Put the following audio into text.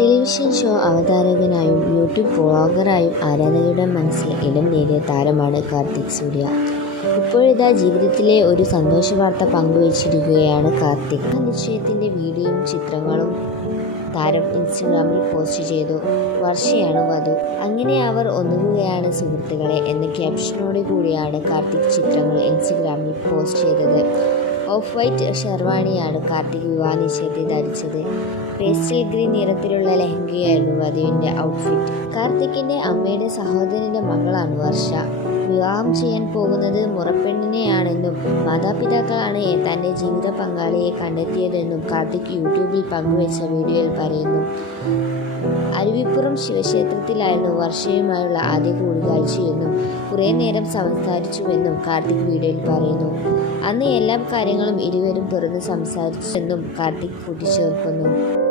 Television show അവതാരകനായും YouTube വ്ളോഗറായും ആരാധകരുടെ മനസ്സിൽ ഇടം നേടിയ താരമാണ് കാർത്തിക് സൂര്യ. ഇപ്പോഴിതാ ജീവിതത്തിലെ ഒരു സന്തോഷ വാർത്ത പങ്കുവച്ചിരിക്കുകയാണ് കാർത്തിക്. ആ നിശ്ചയത്തിന്റെ വീഡിയോയും ചിത്രങ്ങളും താരം ഇൻസ്റ്റഗ്രാമിൽ പോസ്റ്റ് ചെയ്തു. വർഷയാണ് വധു. അങ്ങനെ അവർ ഒന്നുകുകയാണ് സുഹൃത്തുക്കളെ എന്ന ക്യാപ്ഷനോട് കൂടിയാണ് കാർത്തിക് ചിത്രങ്ങൾ ഇൻസ്റ്റഗ്രാമിൽ പോസ്റ്റ് ചെയ്തത്. ഓഫ് വൈറ്റ് ഷെർവാണിയാണ് കാർത്തിക് വിവാഹ നിശ്ചയത്തിൽ ധരിച്ചത്. പേസ്റ്റൽ ഗ്രീൻ നിറത്തിലുള്ള ലഹങ്കയായിരുന്നു വധുവിന്റെ ഔട്ട്ഫിറ്റ് കാർത്തിക്കിന്റെ അമ്മയുടെ സഹോദരന്റെ മകളാണ് വർഷ. വിവാഹം ചെയ്യാൻ പോകുന്നത് മുറപ്പെണ്ണിനെയാണെന്നും മാതാപിതാക്കളാണ് തന്റെ ജീവിത പങ്കാളിയെ കണ്ടെത്തിയതെന്നും കാർത്തിക് യൂട്യൂബിൽ പങ്കുവച്ച വീഡിയോയിൽ പറയുന്നു. അരുവിപ്പുറം ശിവക്ഷേത്രത്തിലായിരുന്നു വർഷയുമായുള്ള ആദ്യ കൂടിക്കാഴ്ചയെന്നും കുറേ നേരം സംസാരിച്ചുവെന്നും കാർത്തിക് വീഡിയോയിൽ പറയുന്നു. അന്ന് എല്ലാ കാര്യങ്ങളും ഇരുവരും തുറന്ന് സംസാരിച്ചുവെന്നും കാർത്തിക് കൂട്ടിച്ചേർക്കുന്നു.